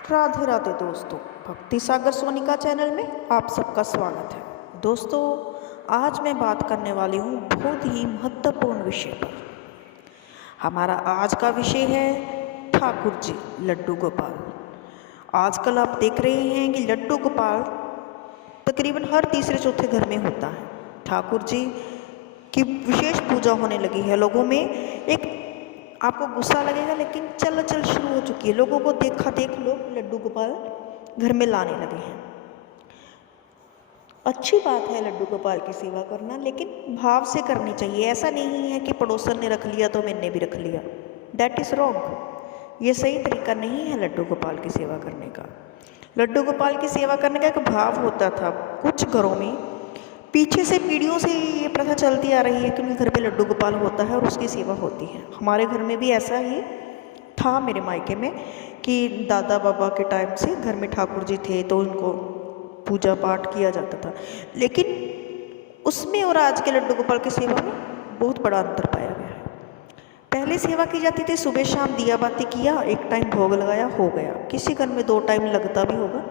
राधे राधे दोस्तों, भक्ति सागर सोनिका चैनल में आप सबका स्वागत है। दोस्तों, आज मैं बात करने वाली हूँ बहुत ही महत्वपूर्ण विषय पर। हमारा आज का विषय है ठाकुर जी लड्डू गोपाल। आजकल आप देख रहे हैं कि लड्डू गोपाल तकरीबन हर तीसरे चौथे घर में होता है। ठाकुर जी की विशेष पूजा होने लगी है। लोगों में एक आपको गुस्सा लगेगा, लेकिन चल चल शुरू हो चुकी है। लोगों को देखा देख लोग लड्डू गोपाल घर में लाने लगे हैं। अच्छी बात है लड्डू गोपाल की सेवा करना, लेकिन भाव से करनी चाहिए। ऐसा नहीं है कि पड़ोसन ने रख लिया तो मैंने भी रख लिया। That is wrong. ये सही तरीका नहीं है लड्डू गोपाल की सेवा करने का। लड्डू गोपाल की सेवा करने का एक भाव होता था। कुछ घरों में पीछे से पीढ़ियों से ये प्रथा चलती आ रही है कि उनके घर पे लड्डू गोपाल होता है और उसकी सेवा होती है। हमारे घर में भी ऐसा ही था, मेरे मायके में, कि दादा बाबा के टाइम से घर में ठाकुर जी थे तो उनको पूजा पाठ किया जाता था। लेकिन उसमें और आज के लड्डू गोपाल की सेवा में बहुत बड़ा अंतर पाया गया है। पहले सेवा की जाती थी, सुबह शाम दिया बाती किया, एक टाइम भोग लगाया, हो गया। किसी घर में 2 टाइम लगता भी होगा,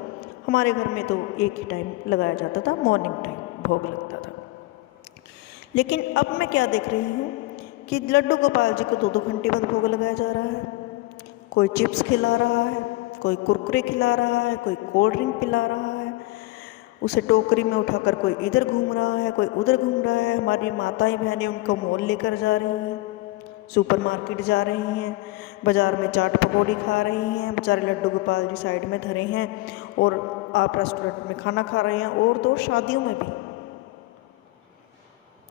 हमारे घर में तो एक ही टाइम लगाया जाता था, मॉर्निंग टाइम भोग लगता था। लेकिन अब मैं क्या देख रही हूँ कि लड्डू गोपाल जी को 2-2 घंटे बाद भोग लगाया जा रहा है। कोई चिप्स खिला रहा है, कोई कुरकुरे खिला रहा है, कोई कोल्ड ड्रिंक पिला रहा है, उसे टोकरी में उठाकर कोई इधर घूम रहा है, कोई उधर घूम रहा है। हमारी माताएं बहनें उनको मॉल लेकर जा रही हैं, सुपरमार्केट जा रही हैं, बाज़ार में चाट पकौड़ी खा रही हैं। बेचारे लड्डू गोपाल जी साइड में धरे हैं और आप रेस्टोरेंट में खाना खा रहे हैं, और तो शादियों में भी।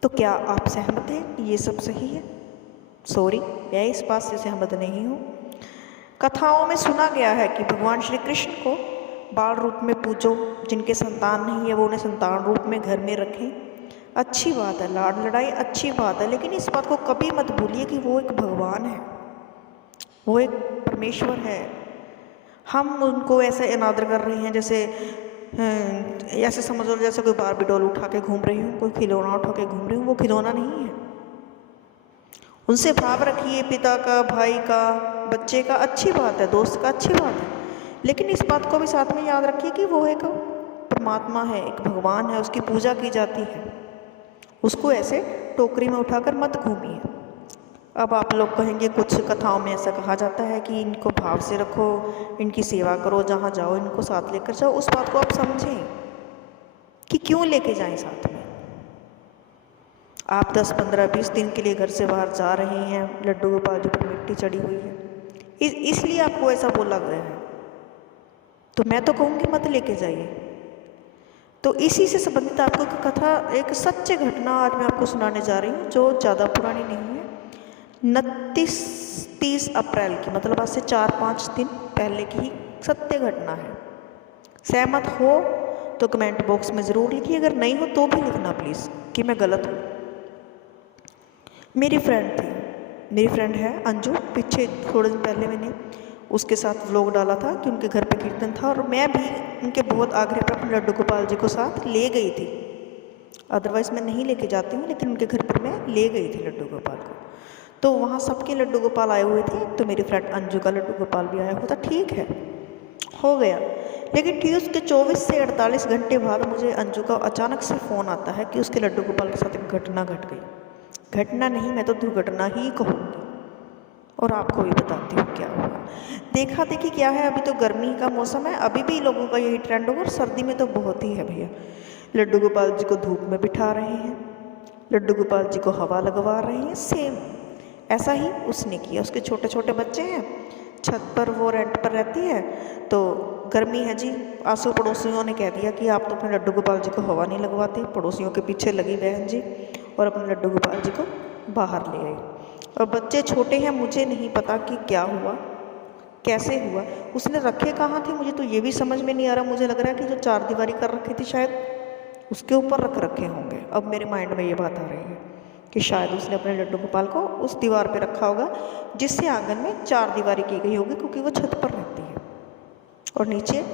तो क्या आप सहमत हैं कि ये सब सही है? सॉरी, मैं इस बात से सहमत नहीं हूँ। कथाओं में सुना गया है कि भगवान श्री कृष्ण को बाल रूप में पूजो, जिनके संतान नहीं है वो उन्हें संतान रूप में घर में रखें। अच्छी बात है, लाड लड़ाई अच्छी बात है, लेकिन इस बात को कभी मत भूलिए कि वो एक भगवान है, वो एक परमेश्वर है। हम उनको ऐसे अनादर कर रहे हैं जैसे ऐसे समझ लो जैसे कोई बारबी डॉल उठा के घूम रही हूँ, कोई खिलौना उठा के घूम रही हूँ। वो खिलौना नहीं है। उनसे भाव रखिए, पिता का, भाई का, बच्चे का, अच्छी बात है, दोस्त का, अच्छी बात है, लेकिन इस बात को भी साथ में याद रखिए कि वो एक परमात्मा है, एक भगवान है, उसकी पूजा की जाती है। उसको ऐसे टोकरी में उठाकर मत घूमिए। अब आप लोग कहेंगे कुछ कथाओं में ऐसा कहा जाता है कि इनको भाव से रखो, इनकी सेवा करो, जहाँ जाओ इनको साथ लेकर जाओ। उस बात को आप समझें कि क्यों लेके जाएं साथ में। आप 10, 15, 20 दिन के लिए घर से बाहर जा रहे हैं, लड्डू गोपाल जी पर मिट्टी चढ़ी हुई है, इसलिए आपको ऐसा बोला गया है, तो मैं तो कहूँगी मत लेके जाइए। तो इसी से संबंधित आपको एक कथा, एक सच्ची घटना आज मैं आपको सुनाने जा रही हूँ, जो ज़्यादा पुरानी नहीं है। 29-30 अप्रैल की, मतलब आज से 4-5 दिन पहले की ही सत्य घटना है। सहमत हो तो कमेंट बॉक्स में ज़रूर लिखिए, अगर नहीं हो तो भी लिखना प्लीज़ कि मैं गलत हूँ। मेरी फ्रेंड है अंजू। पीछे थोड़े दिन पहले मैंने उसके साथ व्लॉग डाला था कि उनके घर पे कीर्तन था, और मैं भी उनके बहुत आग्रह पर अपने लड्डू गोपाल जी को साथ ले गई थी। अदरवाइज़ मैं नहीं लेके जाती हूँ, लेकिन उनके घर पर मैं ले गई थी लड्डू गोपाल को। तो वहाँ सबके लड्डू गोपाल आए हुए थे, तो मेरी फ्रेंड अंजू का लड्डू गोपाल भी आया हुआ था। ठीक है, हो गया। लेकिन ठीक उसके 24 से 48 घंटे बाद मुझे अंजू का अचानक से फ़ोन आता है कि उसके लड्डू गोपाल के साथ एक घटना घट गई। घटना नहीं, मैं तो दुर्घटना ही कहूँगी, और आपको भी बताती हूँ क्या हुआ। देखा देखी क्या है, अभी तो गर्मी का मौसम है, अभी भी लोगों का यही ट्रेंड होगा, और सर्दी में तो बहुत ही है भैया। लड्डू गोपाल जी को धूप में बिठा रहे हैं, लड्डू गोपाल जी को हवा लगवा रहे हैं। सेम ऐसा ही उसने किया। उसके छोटे छोटे बच्चे हैं, छत पर वो रेंट पर रहती है, तो गर्मी है जी। आसो पड़ोसियों ने कह दिया कि आप तो अपने लड्डू गोपाल जी को हवा नहीं लगवाते। पड़ोसियों के पीछे लगी बहन जी और अपने लड्डू गोपाल जी को बाहर ले आई। और बच्चे छोटे हैं, मुझे नहीं पता कि क्या हुआ, कैसे हुआ, उसने रखे कहाँ थे, मुझे तो ये भी समझ में नहीं आ रहा। मुझे लग रहा है कि जो चारदीवारी कर रखी थी शायद उसके ऊपर रख रखे होंगे। अब मेरे माइंड में ये बात आ रही है कि शायद उसने अपने लड्डू गोपाल को उस दीवार पे रखा होगा जिससे आंगन में चारदीवारी की गई होगी, क्योंकि वो छत पर रहती है और नीचे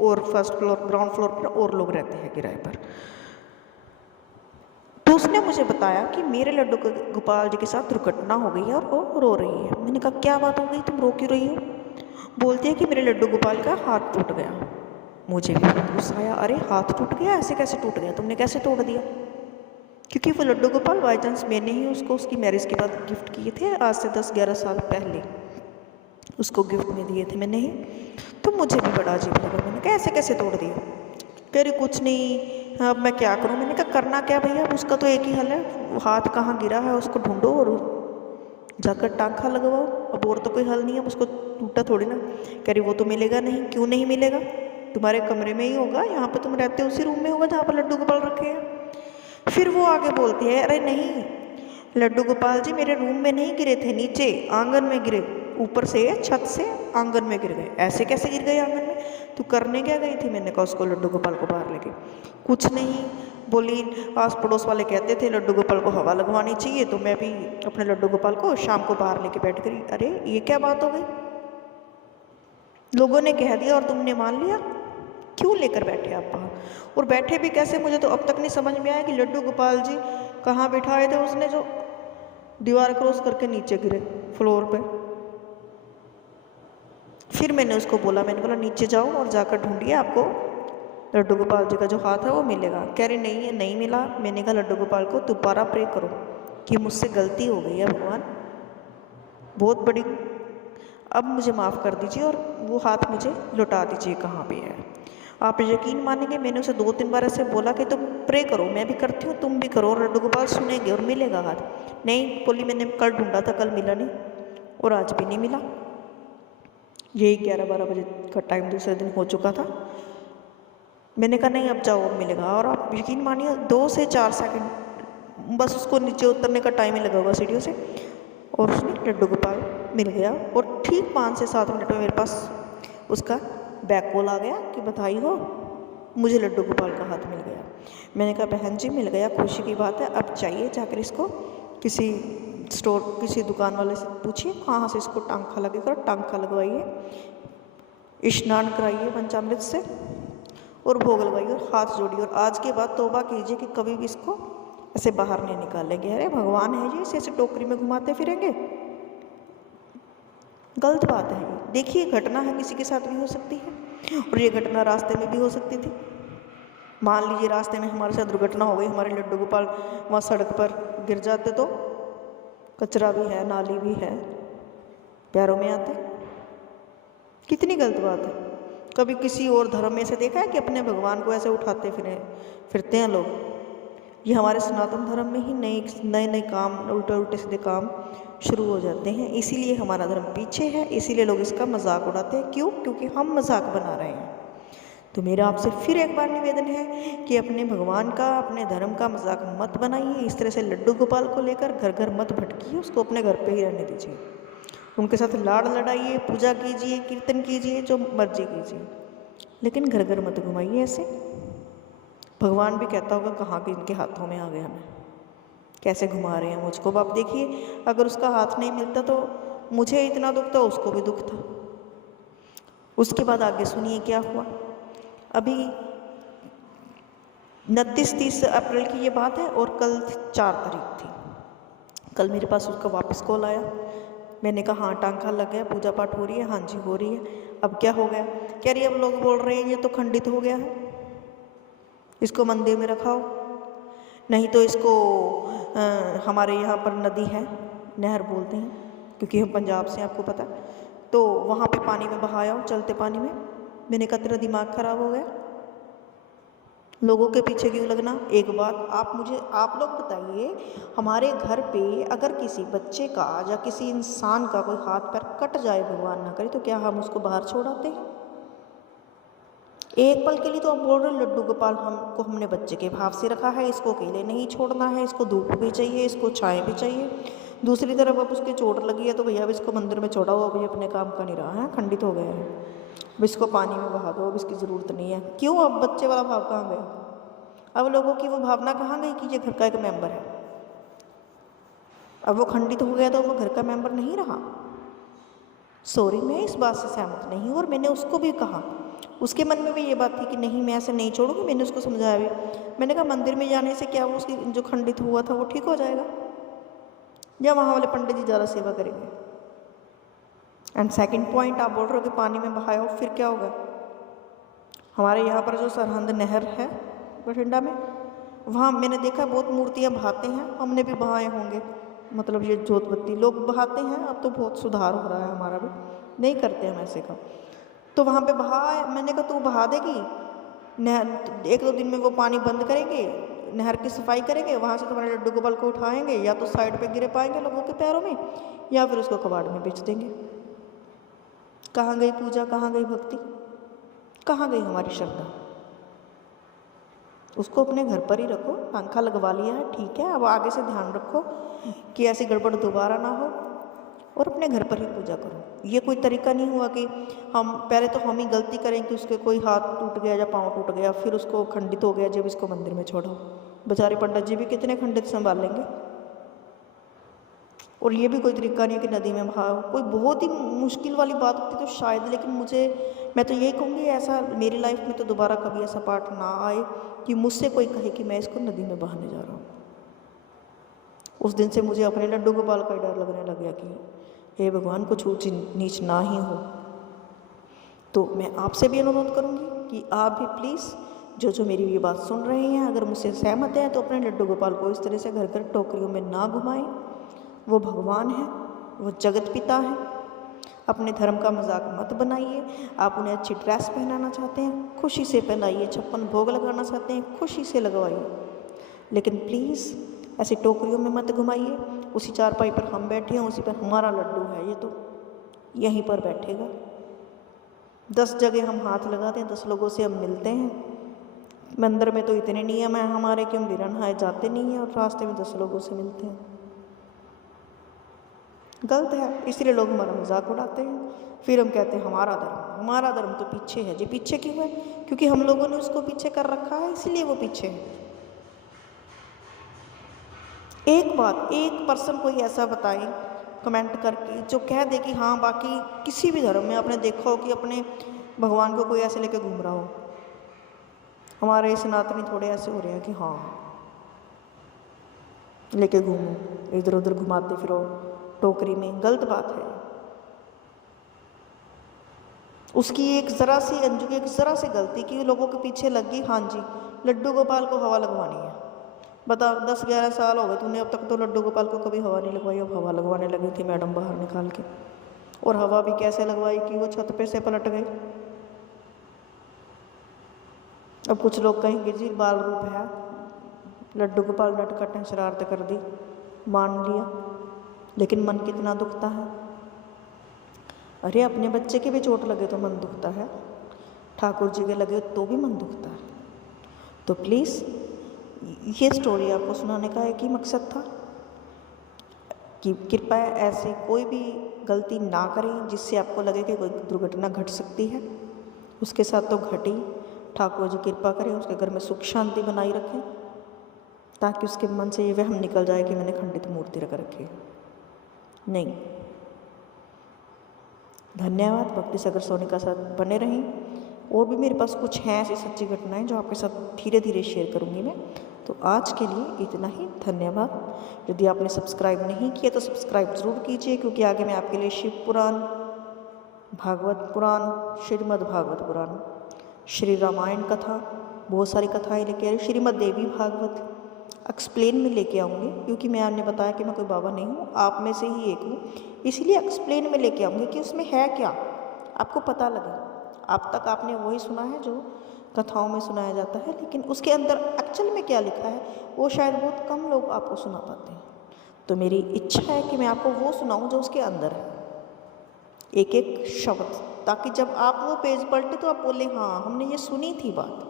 और फर्स्ट फ्लोर, ग्राउंड फ्लोर पर और लोग रहते हैं किराए पर। तो उसने मुझे बताया कि मेरे लड्डू गोपाल जी के साथ दुर्घटना हो गई है और वो रो रही है। मैंने कहा क्या बात हो गई, तुम रो क्यों रही हो? बोलती है कि मेरे लड्डू गोपाल का हाथ टूट गया। मुझे भी बहुत गुस्सा आया, अरे हाथ टूट गया, ऐसे कैसे टूट गया, तुमने कैसे तोड़ दिया? क्योंकि वो लड्डू गोपाल बाई चांस मैंने ही उसको उसकी मैरिज के बाद गिफ्ट किए थे, आज से 10-11 साल पहले उसको गिफ्ट में दिए थे मैंने ही। तो मुझे भी बड़ा अजीब लगा, मैंने कहा ऐसे कैसे तोड़ दिया? कह रही कुछ नहीं, अब मैं क्या करूँ? मैंने कहा करना क्या भैया, उसका तो एक ही हल है, वो हाथ कहाँ गिरा है उसको ढूंढो और जाकर टांका लगवाओ, अब और तो कोई हल नहीं है, उसको टूटा थोड़ी ना। कह रही वो तो मिलेगा नहीं। क्यों नहीं मिलेगा? तुम्हारे कमरे में ही होगा, यहाँ पे तुम रहते हो उसी रूम में होगा जहाँ पर लड्डू गोपाल रखे हैं। फिर वो आगे बोलती है, अरे नहीं लड्डू गोपाल जी मेरे रूम में नहीं गिरे थे, नीचे आंगन में गिरे, ऊपर से छत से आंगन में गिर गए। ऐसे कैसे गिर गए आंगन में? तू करने क्या गई थी? मैंने कहा उसको लड्डू गोपाल को बाहर लेके। कुछ नहीं बोली, आस पड़ोस वाले कहते थे लड्डू गोपाल को हवा लगवानी चाहिए, तो मैं भी अपने लड्डू गोपाल को शाम को बाहर लेके बैठ गई। अरे ये क्या बात हो गई? लोगों ने कह दिया और तुमने मान लिया? क्यों लेकर बैठे आप बाहर? और बैठे भी कैसे? मुझे तो अब तक नहीं समझ में आया कि लड्डू गोपाल जी कहाँ बिठाए थे उसने जो दीवार क्रॉस करके नीचे गिरे फ्लोर पे। फिर मैंने उसको बोला, मैंने बोला नीचे जाओ और जाकर ढूंढिए, आपको लड्डू गोपाल जी का जो हाथ है वो मिलेगा। कह रही नहीं है, नहीं मिला। मैंने कहा लड्डू गोपाल को दोबारा प्रे करो कि मुझसे गलती हो गई है भगवान, बहुत बड़ी, अब मुझे माफ़ कर दीजिए और वो हाथ मुझे लौटा दीजिए कहाँ पे है। आप यकीन मानेंगे, मैंने उसे 2-3 बार ऐसे बोला कि तुम प्रे करो, मैं भी करती हूँ, तुम भी करो, और लड्डू गोपाल सुनेंगे और मिलेगा हाथ। नहीं बोली, मैंने कल ढूंढा था, कल मिला नहीं और आज भी नहीं मिला। यही 11-12 बजे का टाइम दूसरे दिन हो चुका था। मैंने कहा नहीं अब जाओ, अब मिलेगा। और आप यकीन मानिए 2 से 4 सेकंड बस उसको नीचे उतरने का टाइम ही लगा होगा सीढ़ियों से, और उसने लड्डू गोपाल मिल गया। और ठीक 5 से 7 मिनट में मेरे पास उसका बैक कॉल आ गया कि बधाई हो, मुझे लड्डू गोपाल का हाथ मिल गया। मैंने कहा बहन जी मिल गया, खुशी की बात है, अब चाहिए जाकर इसको किसी स्टोर, किसी दुकान वाले से पूछिए कहाँ से इसको टांका लगेगा, टांका लगवाइए, स्नान कराइए पंचामृत से और भोग लगवाइए और हाथ जोड़िए, और आज के बाद तौबा कीजिए कि कभी भी इसको ऐसे बाहर नहीं निकालेंगे। अरे भगवान है जी, इसे ऐसे टोकरी में घुमाते फिरेंगे? गलत बात है ये। देखिए घटना है, किसी के साथ भी हो सकती है, और ये घटना रास्ते में भी हो सकती थी। मान लीजिए रास्ते में हमारे साथ दुर्घटना हो गई, हमारे लड्डू गोपाल वहाँ सड़क पर गिर जाते, तो कचरा भी है, नाली भी है, पैरों में आते, कितनी गलत बात है। कभी किसी और धर्म में से देखा है कि अपने भगवान को ऐसे उठाते फिरते हैं लोग? ये हमारे सनातन धर्म में ही नए नए काम, उल्टे उल्टे सीधे काम शुरू हो जाते हैं, इसीलिए हमारा धर्म पीछे है, इसीलिए लोग इसका मजाक उड़ाते हैं। क्यों? क्योंकि हम मजाक बना रहे हैं। तो मेरा आपसे फिर एक बार निवेदन है कि अपने भगवान का, अपने धर्म का मजाक मत बनाइए। इस तरह से लड्डू गोपाल को लेकर घर घर मत भटकिए, उसको अपने घर पे ही रहने दीजिए। उनके साथ लाड़ लड़ाइए, पूजा कीजिए, कीर्तन कीजिए, जो मर्जी कीजिए, लेकिन घर घर मत घुमाइए ऐसे। भगवान भी कहता होगा कहाँ के इनके हाथों में आ गए, हमें कैसे घुमा रहे हैं मुझको। अब आप देखिए, अगर उसका हाथ नहीं मिलता तो मुझे इतना दुख था, उसको भी दुख था। उसके बाद आगे सुनिए क्या हुआ। अभी 29-30 अप्रैल की ये बात है और कल 4 तारीख थी। कल मेरे पास उसका वापस कॉल आया। मैंने कहा हाँ टांका लग गया, पूजा पाठ हो रही है? हाँ जी हो रही है। अब क्या हो गया? कह रही अब लोग बोल रहे हैं ये तो खंडित हो गया है, इसको मंदिर में रखाओ, नहीं तो इसको हमारे यहाँ पर नदी है, नहर बोलते हैं क्योंकि हम पंजाब से, आपको पता है, तो वहाँ पे पानी में बहाओ, चलते पानी में। मैंने कहा तेरा दिमाग खराब हो गया, लोगों के पीछे क्यों लगना। एक बात आप लोग बताइए, हमारे घर पे अगर किसी बच्चे का या किसी इंसान का कोई हाथ पैर कट जाए, भगवान ना करे, तो क्या हम उसको बाहर छोड़ आते हैं? एक पल के लिए तो आप बोल रहे हो लड्डू गोपाल हमने बच्चे के भाव से रखा है, इसको अकेले नहीं छोड़ना है, इसको धूप भी चाहिए, इसको छाएँ भी चाहिए। दूसरी तरफ अब उसके चोट लगी है तो भैया अब इसको मंदिर में छोड़ा हुआ, अभी अपने काम का नहीं रहा है, खंडित हो गया है, अब इसको पानी में बहा दो, अब इसकी ज़रूरत नहीं है। क्यों? अब बच्चे वाला भाव कहाँ गया? अब लोगों की वो भावना कहाँ गई कि ये घर का एक मेंबर है? अब वो खंडित हो गया तो वो घर का मेंबर नहीं रहा। सॉरी, मैं इस बात से सहमत नहीं हूँ, और मैंने उसको भी कहा, उसके मन में भी ये बात थी कि नहीं मैं ऐसे नहीं छोड़ूंगी। मैंने उसको समझाया भी, मैंने कहा मंदिर में जाने से क्या वो उसकी जो खंडित हुआ था वो ठीक हो जाएगा, या वहाँ वाले पंडित जी ज़्यादा सेवा करेंगे? एंड सेकंड पॉइंट, आप बोल रहे हो कि पानी में बहाए हो, फिर क्या होगा? हमारे यहाँ पर जो सरहंद नहर है बठिंडा में, वहाँ मैंने देखा बहुत मूर्तियाँ बहाते हैं, हमने भी बहाए होंगे, मतलब ये जोत बत्ती लोग बहाते हैं। अब तो बहुत सुधार हो रहा है, हमारा भी नहीं करते हम ऐसे का। तो वहाँ पे बहा, मैंने कहा तू बहा देगी नहर, 1-2 दिन में वो पानी बंद करेंगे, नहर की सफाई करेंगे, वहाँ से तुम्हारे लड्डू गोपाल को उठाएंगे, या तो साइड पे गिरे पाएंगे लोगों के पैरों में, या फिर उसको कबाड़ में बेच देंगे। कहाँ गई पूजा, कहाँ गई भक्ति, कहाँ गई हमारी श्रद्धा? उसको अपने घर पर ही रखो, पंखा लगवा लिया है ठीक है, अब आगे से ध्यान रखो कि ऐसी गड़बड़ दोबारा ना हो, और अपने घर पर ही पूजा करो। ये कोई तरीका नहीं हुआ कि हम पहले तो हम ही गलती करें कि उसके कोई हाथ टूट गया या पाँव टूट गया, फिर उसको खंडित हो गया जब इसको मंदिर में छोड़ो। बेचारे पंडित जी भी कितने खंडित संभाल लेंगे। और ये भी कोई तरीका नहीं है कि नदी में बहाओ, कोई बहुत ही मुश्किल वाली बात होती तो शायद, लेकिन मैं तो यही कहूँगी ऐसा मेरी लाइफ में तो दोबारा कभी ऐसा पार्ट ना आए कि मुझसे कोई कहे कि मैं इसको नदी में बहाने जा रहा हूँ। उस दिन से मुझे अपने लड्डू गोपाल का डर लगने लग गया कि हे भगवान कुछ ऊंच नीच ना ही हो। तो मैं आपसे भी अनुरोध करूँगी कि आप भी प्लीज़ जो मेरी ये बात सुन रहे हैं, अगर मुझसे सहमत हैं तो अपने लड्डू गोपाल को इस तरह से घर घर टोकरियों में ना घुमाएं। वो भगवान है, वो जगत पिता है। अपने धर्म का मजाक मत बनाइए। आप उन्हें अच्छी ड्रेस पहनाना चाहते हैं, खुशी से पहनाइए। 56 भोग लगाना चाहते हैं, खुशी से लगवाइए, लेकिन प्लीज़ ऐसी टोकरियों में मत घुमाइए। उसी चारपाई पर हम बैठे हैं, उसी पर हमारा लड्डू है, ये तो यहीं पर बैठेगा। 10 जगह हम हाथ लगाते हैं, 10 लोगों से हम मिलते हैं। मंदिर में तो इतने नियम हैं हमारे कि हम बिना नहाए जाते नहीं हैं, और रास्ते में 10 लोगों से मिलते हैं। गलत है, इसलिए लोग हमारा मजाक उड़ाते हैं। फिर हम कहते हैं हमारा धर्म तो पीछे है। जी पीछे क्यों है? क्योंकि हम लोगों ने उसको पीछे कर रखा है, इसलिए वो पीछे है। एक बात, एक पर्सन कोई ऐसा बताए कमेंट करके जो कह दे कि हाँ बाकी किसी भी धर्म में आपने देखा हो कि अपने भगवान को कोई ऐसे लेके घूम रहा हो। हमारे सनातनी थोड़े ऐसे हो रहे हैं कि हाँ लेके घूमो, इधर उधर घुमाते फिरो टोकरी में। गलत बात है। उसकी एक ज़रा सी अंजू की एक ज़रा सी गलती की लोगों के पीछे लग गई। हाँ जी लड्डू गोपाल को हवा लगवानी है। बता 10-11 साल हो गए तूने अब तक तो लड्डू गोपाल को कभी हवा नहीं लगवाई। अब हवा लगवाने लगी थी मैडम बाहर निकाल के, और हवा भी कैसे लगवाई कि वो छत पे से पलट गई। अब कुछ लोग कहेंगे जी बाल रूप है, लड्डू गोपाल नटखट ने शरारत कर दी, मान लिया, लेकिन मन कितना दुखता है। अरे अपने बच्चे के भी चोट लगे तो मन दुखता है, ठाकुर जी के लगे तो भी मन दुखता है। तो प्लीज़ ये स्टोरी आपको सुनाने का एक ही मकसद था कि कृपया ऐसी कोई भी गलती ना करें जिससे आपको लगे कि कोई दुर्घटना घट सकती है। उसके साथ तो घटी, ठाकुर जी कृपा करें उसके घर में सुख शांति बनाई रखें, ताकि उसके मन से ये वहम निकल जाए कि मैंने खंडित मूर्ति रख रखी है। नहीं, धन्यवाद। भक्ति सागर सोनी का साथ बने रहें। और भी मेरे पास कुछ हैं ऐसी सच्ची घटनाएं जो आपके साथ धीरे धीरे शेयर करूंगी मैं। तो आज के लिए इतना ही, धन्यवाद। यदि आपने सब्सक्राइब नहीं किया तो सब्सक्राइब ज़रूर कीजिए, क्योंकि आगे मैं आपके लिए शिव पुराण, भागवत पुराण, श्रीमद् भागवत पुराण, श्री रामायण कथा, बहुत सारी कथाएँ लेके आ रही, श्रीमद् देवी भागवत एक्सप्लेन में लेके आऊँगी। क्योंकि मैं आपने बताया कि मैं कोई बाबा नहीं हूँ, आप में से ही एक हूँ, इसलिए एक्सप्लेन में लेके आऊँगी कि उसमें है क्या, आपको पता लगे। अब तक आपने वही सुना है जो कथाओं में सुनाया जाता है, लेकिन उसके अंदर एक्चुअल में क्या लिखा है वो शायद बहुत कम लोग आपको सुना पाते हैं। तो मेरी इच्छा है कि मैं आपको वो सुनाऊँ जो उसके अंदर है, एक एक शब्द, ताकि जब आप वो पेज पलटे तो आप बोले हाँ हमने ये सुनी थी बात,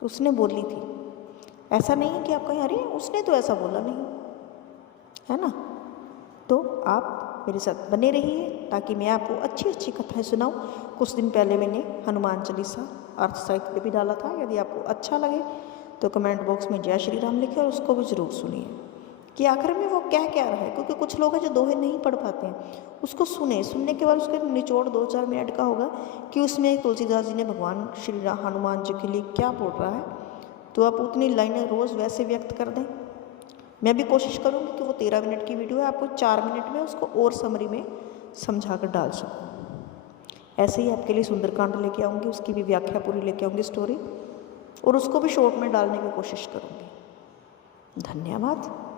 तो उसने बोली थी। ऐसा नहीं है कि आप कहें अरे उसने तो ऐसा बोला नहीं, है ना। तो आप मेरे साथ बने रहिए ताकि मैं आपको अच्छी अच्छी कथाएं सुनाऊं। कुछ दिन पहले मैंने हनुमान चालीसा अर्थ साहित्य भी डाला था। यदि आपको अच्छा लगे तो कमेंट बॉक्स में जय श्री राम लिखे और उसको भी ज़रूर सुनिए कि आखिर में वो क्या क्या रहा है। क्योंकि कुछ लोग हैं जो दोहे नहीं पढ़ पाते हैं, उसको सुनने के बाद उसका निचोड़ 2-4 मिनट का होगा कि उसमें तुलसीदास जी ने भगवान श्री राम हनुमान जी के लिए क्या बोल रहा है, तो आप उतनी लाइनें रोज़ वैसे व्यक्त कर दें। मैं भी कोशिश करूँगी कि वो 13 मिनट की वीडियो है, आपको 4 मिनट में उसको और समरी में समझा कर डाल सकूँ। ऐसे ही आपके लिए सुंदरकांड लेके आऊँगी, उसकी भी व्याख्या पूरी लेके आऊँगी स्टोरी, और उसको भी शॉर्ट में डालने की कोशिश करूँगी। धन्यवाद।